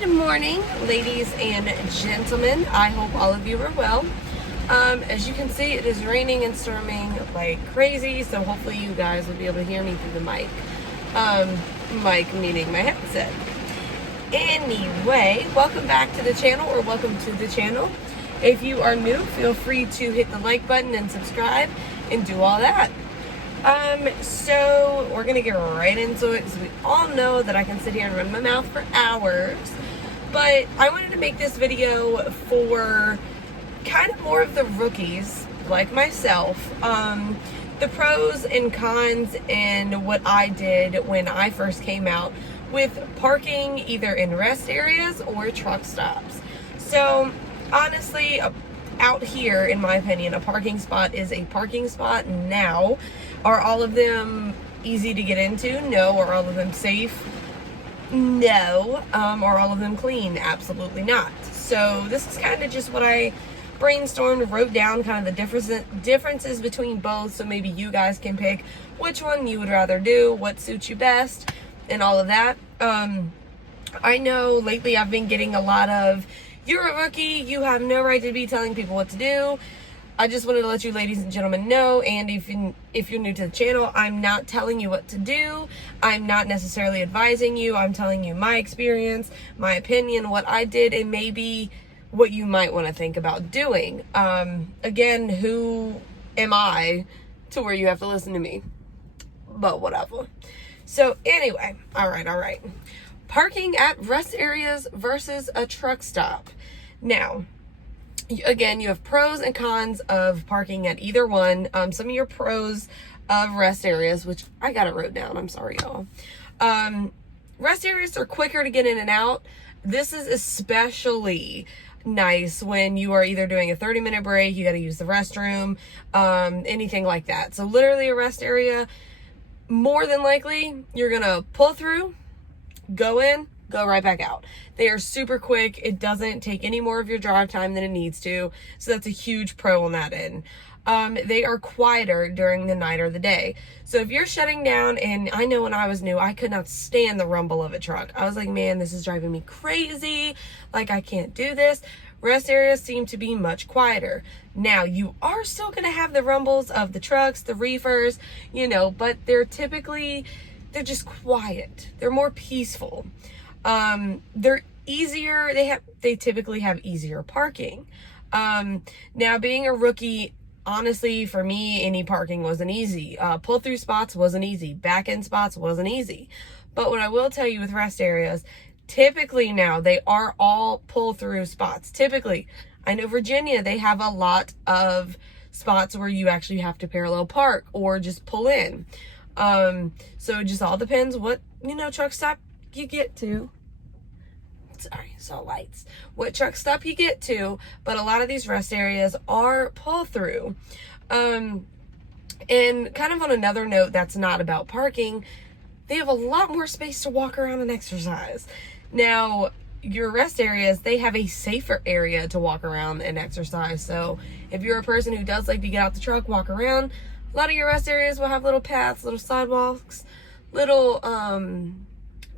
Good morning, ladies and gentlemen. I hope all of you are well. As you can see, it is raining and storming like crazy, so hopefully you guys will be able to hear me through the mic. Mic meaning my headset. Anyway, welcome back to the channel, or welcome to the channel. If you are new, feel free to hit the like button and subscribe and do all that. So we're gonna get right into it, because we all know that I can sit here and run my mouth for hours, but I wanted to make this video for kind of more of the rookies like myself, the pros and cons and what I did when I first came out with parking either in rest areas or truck stops. So honestly, out here, in my opinion, a parking spot is a parking spot. Now, are all of them easy to get into? No. Are all of them safe? No. Are all of them clean? Absolutely not. So this is kind of just what I brainstormed, wrote down kind of the differences between both, so maybe you guys can pick which one you would rather do, what suits you best, and all of that. I know lately I've been getting a lot of, "You're a rookie, you have no right to be telling people what to do." I just wanted to let you ladies and gentlemen know, and if you're new to the channel, I'm not telling you what to do. I'm not necessarily advising you. I'm telling you my experience, my opinion, what I did, and maybe what you might want to think about doing. Again, who am I to where you have to listen to me? But whatever. So anyway, all right. Parking at rest areas versus a truck stop. Now, again, you have pros and cons of parking at either one. Some of your pros of rest areas, which I got it wrote down. I'm sorry, y'all. Rest areas are quicker to get in and out. This is especially nice when you are either doing a 30-minute break, you got to use the restroom, anything like that. So literally a rest area, more than likely, you're going to pull through, go in, go right back out. They are super quick. It doesn't take any more of your drive time than it needs to. So that's a huge pro on that end. They are quieter during the night or the day. So if you're shutting down, and I know when I was new, I could not stand the rumble of a truck. I was like, man, this is driving me crazy. Like, I can't do this. Rest areas seem to be much quieter. Now, you are still going to have the rumbles of the trucks, the reefers, but they're just quiet. They're more peaceful. They're easier. They typically have easier parking. Now, being a rookie, honestly, for me, any parking wasn't easy. Pull through spots wasn't easy. Back end spots wasn't easy. But what I will tell you with rest areas, typically now they are all pull through spots. Typically, I know Virginia, they have a lot of spots where you actually have to parallel park or just pull in. So it just all depends what, truck stop you get to. Sorry, saw lights. What truck stop you get to, but a lot of these rest areas are pull through. And kind of on another note, that's not about parking, they have a lot more space to walk around and exercise. Now, your rest areas, they have a safer area to walk around and exercise. So if you're a person who does like to get out the truck, walk around, a lot of your rest areas will have little paths, little sidewalks, little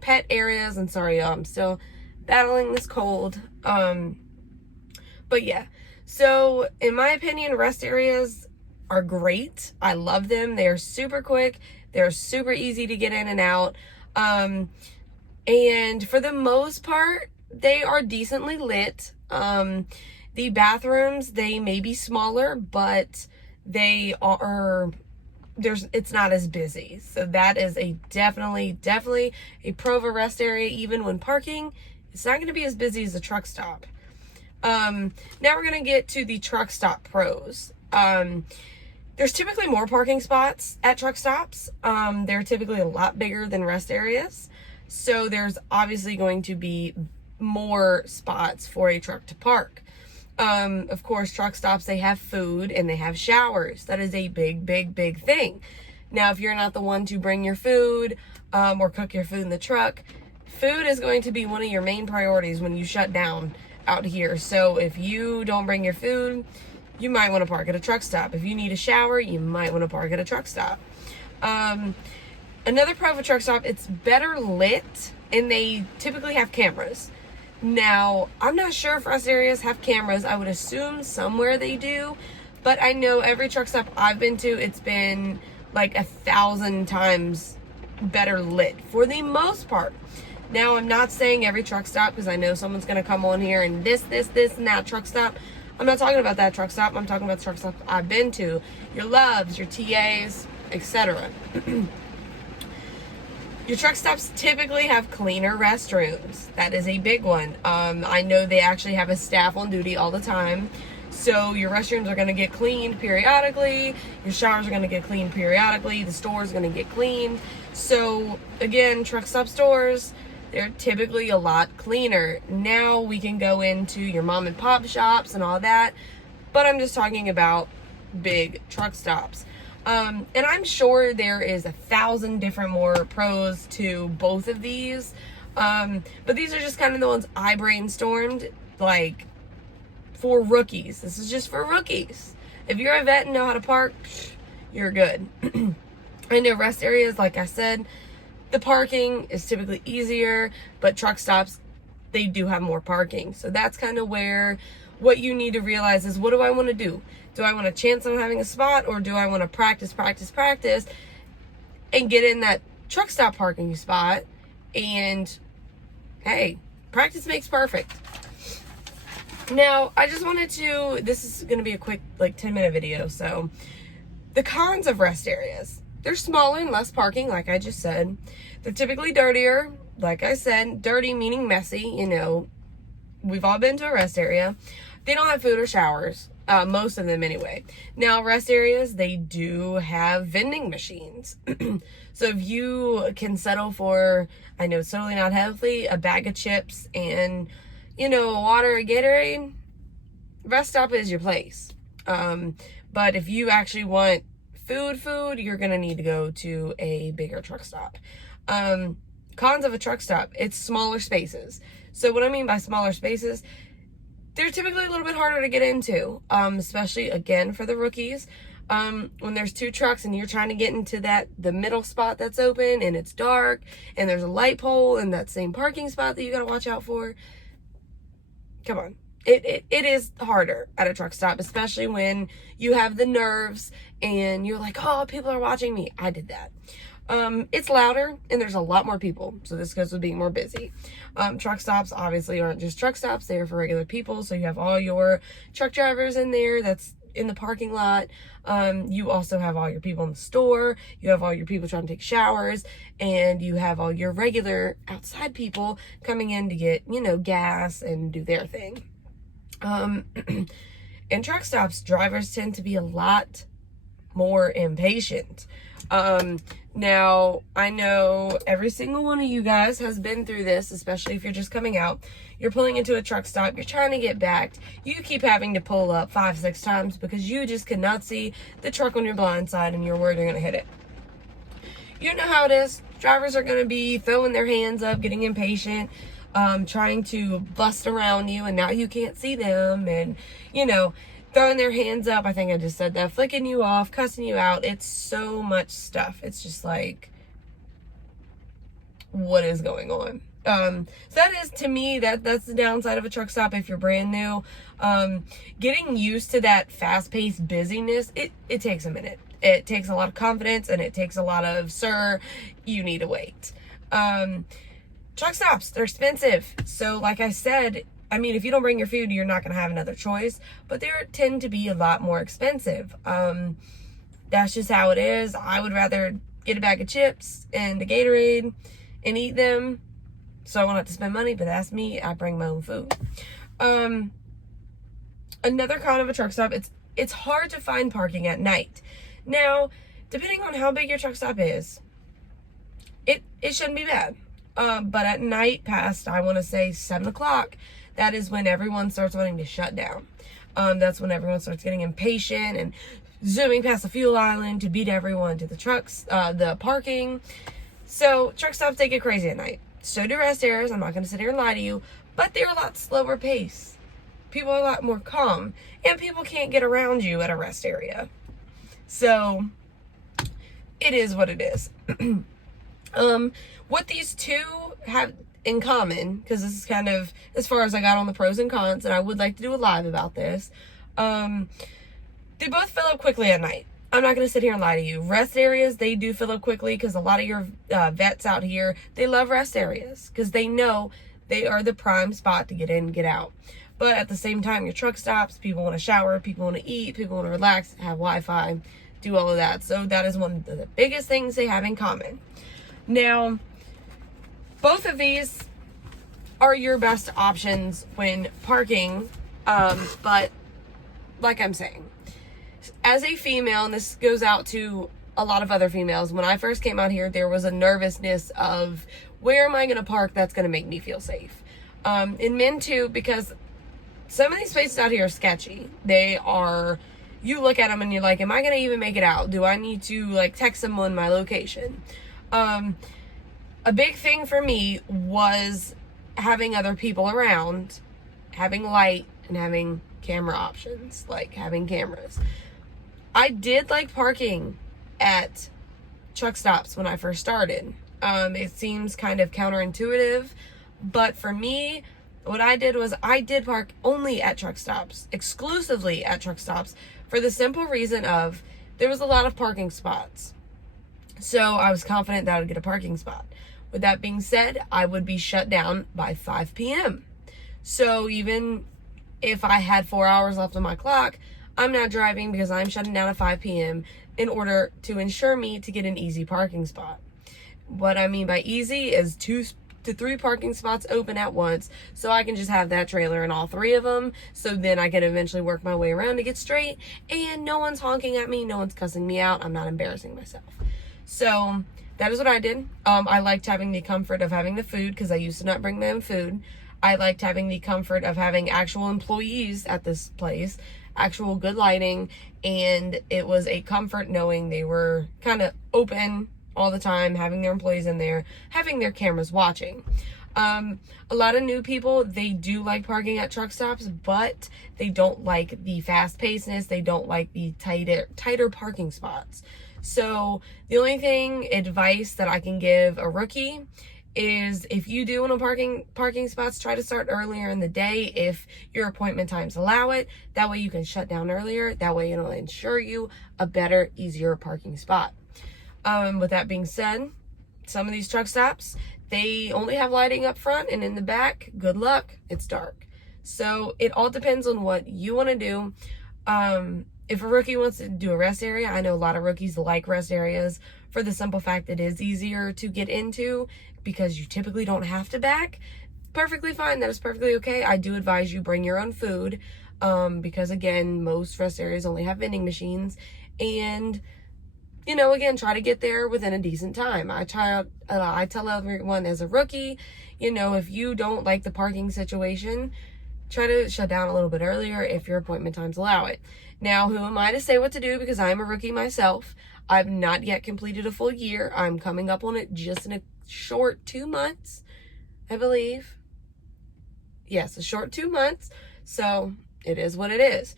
pet areas. And sorry, y'all, I'm still battling this cold. But yeah, so in my opinion, rest areas are great. I love them. They're super quick. They're super easy to get in and out. And for the most part, they are decently lit. The bathrooms, they may be smaller, but it's not as busy. So that is definitely a pro of a rest area. Even when parking, it's not going to be as busy as a truck stop. Now we're going to get to the truck stop pros. There's typically more parking spots at truck stops. They're typically a lot bigger than rest areas. So there's obviously going to be more spots for a truck to park. Of course, truck stops, they have food and they have showers. That is a big thing. Now, if you're not the one to bring your food, or cook your food in the truck, food is going to be one of your main priorities when you shut down out here. So if you don't bring your food, you might want to park at a truck stop. If you need a shower, you might want to park at a truck stop. Another pro of a truck stop, it's better lit, and they typically have cameras. Now, I'm not sure if rest areas have cameras. I would assume somewhere they do, but I know every truck stop I've been to, it's been like 1,000 times better lit for the most part. Now, I'm not saying every truck stop, because I know someone's going to come on here and this, and that truck stop. I'm not talking about that truck stop. I'm talking about the truck stops I've been to. Your Loves, your TAs, etc. Your truck stops typically have cleaner restrooms. That is a big one. I know they actually have a staff on duty all the time. So your restrooms are going to get cleaned periodically. Your showers are going to get cleaned periodically. The store is going to get cleaned. So again, truck stop stores, they're typically a lot cleaner. Now we can go into your mom and pop shops and all that. But I'm just talking about big truck stops. And I'm sure there is 1,000 different more pros to both of these. But these are just kind of the ones I brainstormed, like, for rookies. This is just for rookies. If you're a vet and know how to park, you're good. I know rest areas, like I said, the parking is typically easier, but truck stops, they do have more parking. So that's kind of where what you need to realize is, what do I want to do? Do I want a chance on having a spot, or do I want to practice and get in that truck stop parking spot? And hey, practice makes perfect. Now, I just wanted to, this is going to be a quick, like, 10-minute video. So the cons of rest areas: they're smaller and less parking, like I just said. They're typically dirtier, like I said. Dirty meaning messy, you know. We've all been to a rest area. They don't have food or showers. Most of them anyway. Now, rest areas, they do have vending machines. So if you can settle for, I know it's totally not healthy, a bag of chips and, you know, water or Gatorade, rest stop is your place. But if you actually want food, you're going to need to go to a bigger truck stop. Cons of a truck stop: it's smaller spaces. So what I mean by smaller spaces, they're typically a little bit harder to get into, especially, again, for the rookies. When there's two trucks and you're trying to get into the middle spot that's open and it's dark and there's a light pole in that same parking spot that you got to watch out for. Come on. It is harder at a truck stop, especially when you have the nerves and you're like, oh, people are watching me. I did that. It's louder and there's a lot more people. So this goes with being more busy. Truck stops obviously aren't just truck stops. They're for regular people. So you have all your truck drivers in there that's in the parking lot. You also have all your people in the store. You have all your people trying to take showers, and you have all your regular outside people coming in to get, you know, gas and do their thing. In truck stops, drivers tend to be a lot more impatient. Now, I know every single one of you guys has been through this, especially if you're just coming out. You're pulling into a truck stop, you're trying to get backed. You keep having to pull up 5-6 times because you just cannot see the truck on your blind side and you're worried you're going to hit it. You know how it is. Drivers are going to be throwing their hands up, getting impatient, trying to bust around you, and now you can't see them, and, you know, throwing their hands up. I think I just said that. Flicking you off, cussing you out. It's so much stuff. It's just like, what is going on? So that is, to me, that's the downside of a truck stop if you're brand new. Getting used to that fast-paced busyness, it takes a minute. It takes a lot of confidence, and it takes a lot of, sir, you need to wait. Truck stops, they're expensive. So like I said, I mean, if you don't bring your food, you're not going to have another choice. But they tend to be a lot more expensive. That's just how it is. I would rather get a bag of chips and a Gatorade and eat them, so I won't have to spend money. But that's me. I bring my own food. Another con of a truck stop, it's hard to find parking at night. Now, depending on how big your truck stop is, it shouldn't be bad. But at night, past, I want to say 7 o'clock, that is when everyone starts wanting to shut down. That's when everyone starts getting impatient and zooming past the fuel island to beat everyone to the trucks, the parking. So truck stops, they get crazy at night. So do rest areas. I'm not going to sit here and lie to you, but they're a lot slower pace. People are a lot more calm, and people can't get around you at a rest area. So it is what it is. What these two have in common, because this is kind of as far as I got on the pros and cons, and I would like to do a live about this. They both fill up quickly at night. I'm not going to sit here and lie to you. Rest areas, they do fill up quickly because a lot of your vets out here, they love rest areas because they know they are the prime spot to get in and get out. But at the same time, your truck stops, people want to shower, people want to eat, people want to relax, have Wi-Fi, do all of that. So that is one of the biggest things they have in common. Now, both of these are your best options when parking, but like I'm saying, as a female, and this goes out to a lot of other females, when I first came out here, there was a nervousness of where am I going to park that's going to make me feel safe. And men too, because some of these places out here are sketchy. They are, you look at them and you're like, am I going to even make it out? Do I need to like text someone my location? A big thing for me was having other people around, having light, and having camera options, like having cameras. I did like parking at truck stops when I first started. It seems kind of counterintuitive, but for me, what I did was I did park only at truck stops, exclusively at truck stops, for the simple reason of there was a lot of parking spots. So I was confident that I would get a parking spot. With that being said, I would be shut down by 5 p.m. So even if I had 4 hours left on my clock, I'm not driving because I'm shutting down at 5 p.m. in order to ensure me to get an easy parking spot. What I mean by easy is 2 to 3 parking spots open at once, so I can just have that trailer in all 3 of them, so then I can eventually work my way around to get straight, and no one's honking at me, no one's cussing me out, I'm not embarrassing myself. So that is what I did. I liked having the comfort of having the food, because I used to not bring my own food. I liked having the comfort of having actual employees at this place, actual good lighting, and it was a comfort knowing they were kind of open all the time, having their employees in there, having their cameras watching. A lot of new people, they do like parking at truck stops, but they don't like the fast pacedness, they don't like the tighter parking spots. So the only advice that I can give a rookie is, if you do want to parking spots, try to start earlier in the day if your appointment times allow it. That way you can shut down earlier. That way it'll ensure you a better, easier parking spot. With that being said, some of these truck stops, they only have lighting up front, and in the back, good luck, it's dark. So it all depends on what you want to do. If a rookie wants to do a rest area, I know a lot of rookies like rest areas for the simple fact that it is easier to get into because you typically don't have to back. Perfectly fine. That is perfectly okay. I do advise you bring your own food, because again, most rest areas only have vending machines, and again, try to get there within a decent time. I tell everyone as a rookie, if you don't like the parking situation, try to shut down a little bit earlier if your appointment times allow it. Now, who am I to say what to do, because I'm a rookie myself. I've not yet completed a full year. I'm coming up on it just in a short 2 months, I believe. Yes, a short 2 months. So it is what it is.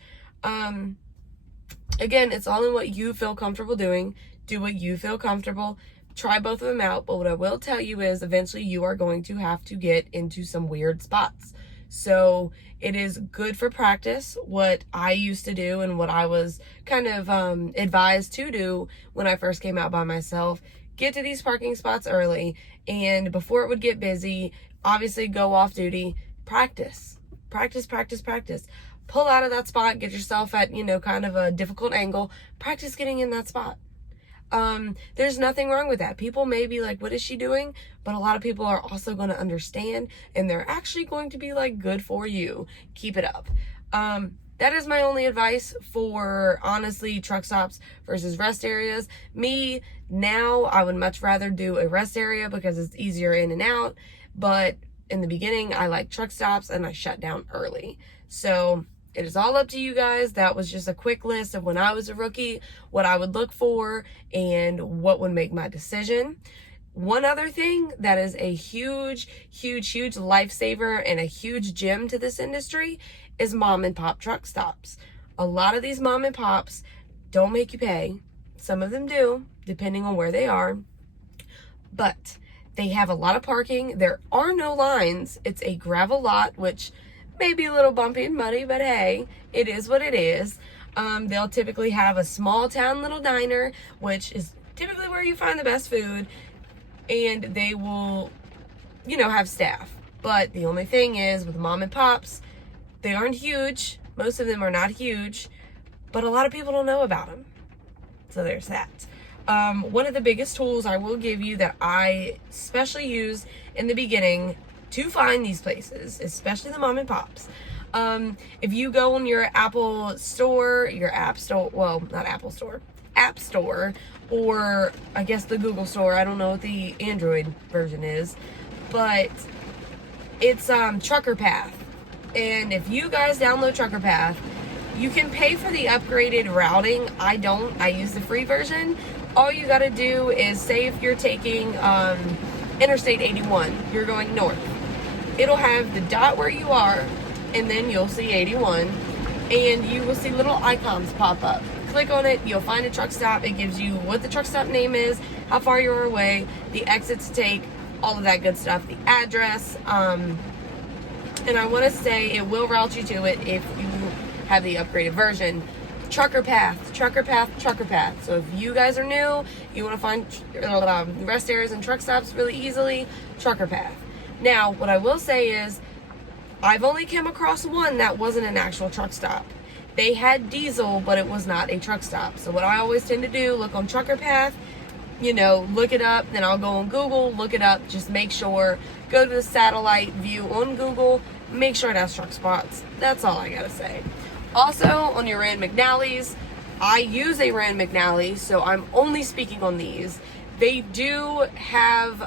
Again, it's all in what you feel comfortable doing. Do what you feel comfortable. Try both of them out. But what I will tell you is eventually you are going to have to get into some weird spots. So it is good for practice. What I used to do and what I was kind of advised to do when I first came out by myself, get to these parking spots early, and before it would get busy, obviously go off duty, practice. Pull out of that spot, get yourself at, kind of a difficult angle, practice getting in that spot. There's nothing wrong with that. People may be like, what is she doing? But a lot of people are also going to understand, and they're actually going to be like, good for you. Keep it up. That is my only advice for, honestly, truck stops versus rest areas. Me, now, I would much rather do a rest area because it's easier in and out. But in the beginning, I like truck stops, and I shut down early. So it is all up to you guys. That was just a quick list of when I was a rookie, what I would look for, and what would make my decision. One other thing that is a huge lifesaver and a huge gem to this industry is mom and pop truck stops. A lot of these mom and pops don't make you pay. Some of them do, depending on where they are. But They have a lot of parking. There are no lines. It's a gravel lot, which may be a little bumpy and muddy, but hey, it is what it is. They'll typically have a small town little diner, which is typically where you find the best food, and they will, you know, have staff. But the only thing is with mom and pops, they aren't huge. Most of them are not huge, but a lot of people don't know about them. So there's that. One of the biggest tools I will give you that I especially use in the beginning to find these places, especially the mom and pops. If you go on your Apple store, your app store, well, not Apple store, App Store, or I guess the Google Store, I don't know what the Android version is, but it's Trucker Path. And if you guys download Trucker Path, you can pay for the upgraded routing. I don't. I use the free version. All you got to do is say if you're taking Interstate 81, you're going north. It'll have the dot where you are, and then you'll see 81, and you will see little icons pop up. Click on it, you'll find a truck stop. It gives you what the truck stop name is, how far you're away, the exit to take, all of that good stuff, the address. And I want to say it will route you to it if you have the upgraded version. Trucker Path, Trucker Path, Trucker Path. So if you guys are new, you want to find rest areas and truck stops really easily, Trucker Path. Now, what I will say is, I've only come across one that wasn't an actual truck stop. They had diesel, but it was not a truck stop. So what I always tend to do, look on Trucker Path, you know, look it up, then I'll go on Google, look it up, just make sure, go to the satellite view on Google, make sure it has truck spots. That's all I gotta say. Also, on your Rand McNally's, I use a Rand McNally, so I'm only speaking on these. They do have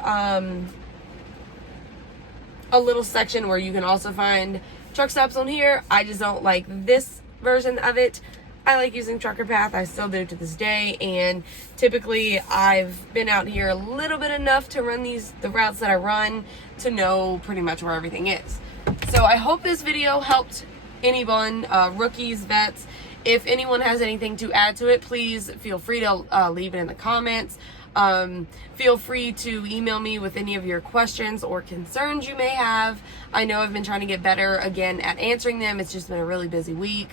a little section where you can also find truck stops on here. I just don't like this version of it. I like using Trucker Path. I still do to this day, and typically I've been out here a little bit enough to run the routes that I run to know pretty much where everything is. So I hope this video helped anyone, rookies, vets. If anyone has anything to add to it, please feel free to leave it in the comments. Feel free to email me with any of your questions or concerns you may have. I know I've been trying to get better again at answering them. It's just been a really busy week.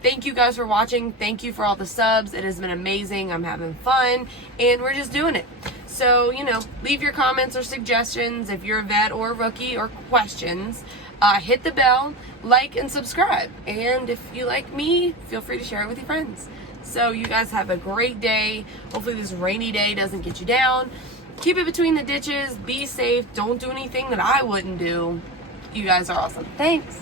Thank you guys for watching. Thank you for all the subs. It has been amazing. I'm having fun, and we're just doing it. So, you know, leave your comments or suggestions if you're a vet or a rookie, or questions. Hit the bell, like, and subscribe. And if you like me, feel free to share it with your friends. So you guys have a great day. Hopefully this rainy day doesn't get you down. Keep it between the ditches. Be safe. Don't do anything that I wouldn't do. You guys are awesome. Thanks.